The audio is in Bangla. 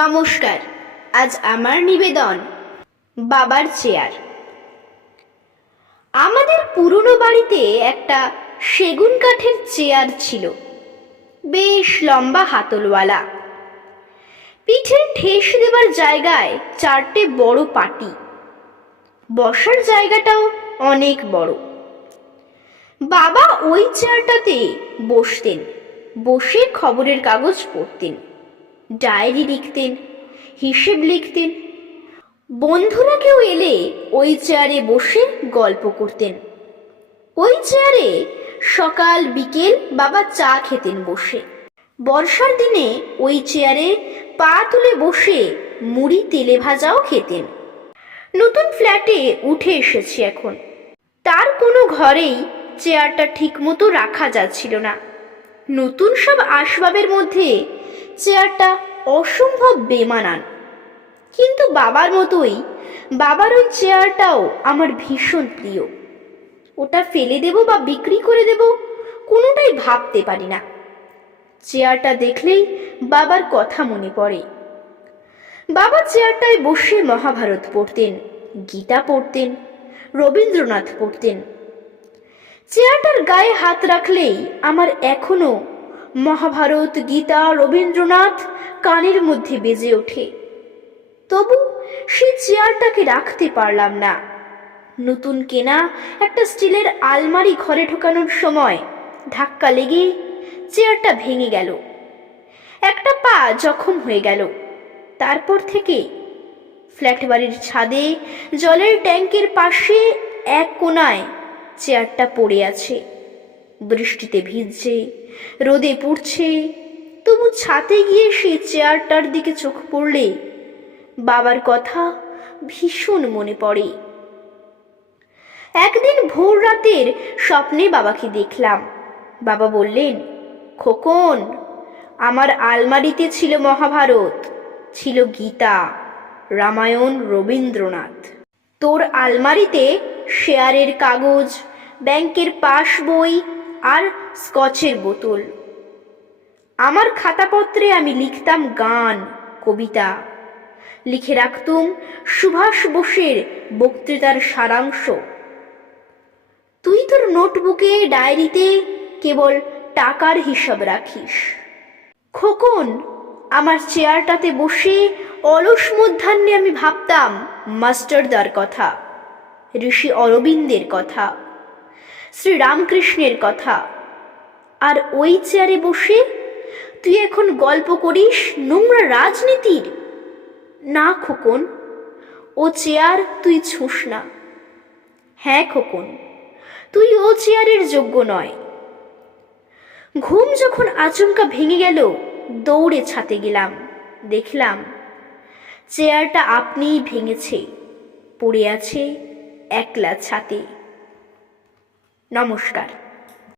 নমস্কার আজ আমার নিবেদন বাবার চেয়ার আমাদের পুরনো বাড়িতে একটা সেগুন কাঠের চেয়ার ছিল বেশ লম্বা হাতলওয়ালা পিঠে ঠেস দেবার জায়গায় চারটে বড় পাটি বসার জায়গাটাও অনেক বড় বাবা ওই চেয়ারটাতে বসতেন বসে খবরের কাগজ পড়তেন ডায়েরি লিখতেন হিসেব লিখতেন বন্ধুরা কেউ এলে ওই চেয়ারে বসে গল্প করতেন ওই চেয়ারে সকাল বিকেল বাবা চা খেতেন বসে বর্ষার দিনে ওই চেয়ারে পা তুলে বসে মুড়ি তেলে ভাজাও খেতেন নতুন ফ্ল্যাটে উঠে এসেছি এখন তার কোনো ঘরেই চেয়ারটা ঠিকমতো রাখা যাচ্ছিল না নতুন সব আসবাবের মধ্যে চেয়ারটা অসম্ভব বেমানান কিন্তু বাবার মতোই বাবার ওই চেয়ারটাও আমার ভীষণ প্রিয় ওটা ফেলে দেব বা বিক্রি করে দেব কোনোটাই ভাবতে পারি না চেয়ারটা দেখলেই বাবার কথা মনে পড়ে বাবা চেয়ারটায় বসে মহাভারত পড়তেন গীতা পড়তেন রবীন্দ্রনাথ পড়তেন চেয়ারটার গায়ে হাত রাখলেই আমার এখনও মহাভারত গীতা রবীন্দ্রনাথ কানের মধ্যে বেজে ওঠে তবু সেই চেয়ারটাকে রাখতে পারলাম না নতুন কেনা একটা স্টিলের আলমারি ঘরে ঢোকানোর সময় ধাক্কা লেগে চেয়ারটা ভেঙে গেল একটা পা জখম হয়ে গেল তারপর থেকে ফ্ল্যাট বাড়ির ছাদে জলের ট্যাঙ্কের পাশে এক কোনায় চেয়ারটা পড়ে আছে বৃষ্টিতে ভিজছে রোদে পড়ছে তবু ছাতে গিয়ে সে চেয়ারটার দিকে চোখ পড়লে বাবার কথা ভীষণ মনে পড়ে একদিন ভোর রাতের স্বপ্নে বাবাকে দেখলাম বাবা বললেন খোকন আমার আলমারিতে ছিল মহাভারত ছিল গীতা রামায়ণ রবীন্দ্রনাথ তোর আলমারিতে শেয়ারের কাগজ ব্যাংকের পাশ বই আর স্কচের বোতল আমার খাতাপত্রে আমি লিখতাম গান কবিতা লিখে রাখতুম সুভাষ বোসের বক্তৃতার সারাংশ তুই তোর নোটবুকে ডায়েরিতে কেবল টাকার হিসাব রাখিস খোকন আমার চেয়ারটাতে বসে অলস মধ্যাহ্নে আমি ভাবতাম মাস্টারদার কথা ঋষি অরবিন্দের কথা শ্রীরামকৃষ্ণের কথা আর ওই চেয়ারে বসে তুই এখন গল্প করিস নোংরা রাজনীতির না খোকন ও চেয়ার তুই ছুস না হ্যাঁ খোকন তুই ও চেয়ারের যোগ্য নয় ঘুম যখন আচমকা ভেঙে গেল দৌড়ে ছাতে গেলাম দেখলাম চেয়ারটা আপনিই ভেঙেছে পড়ে আছে একলা ছাতে নমস্কার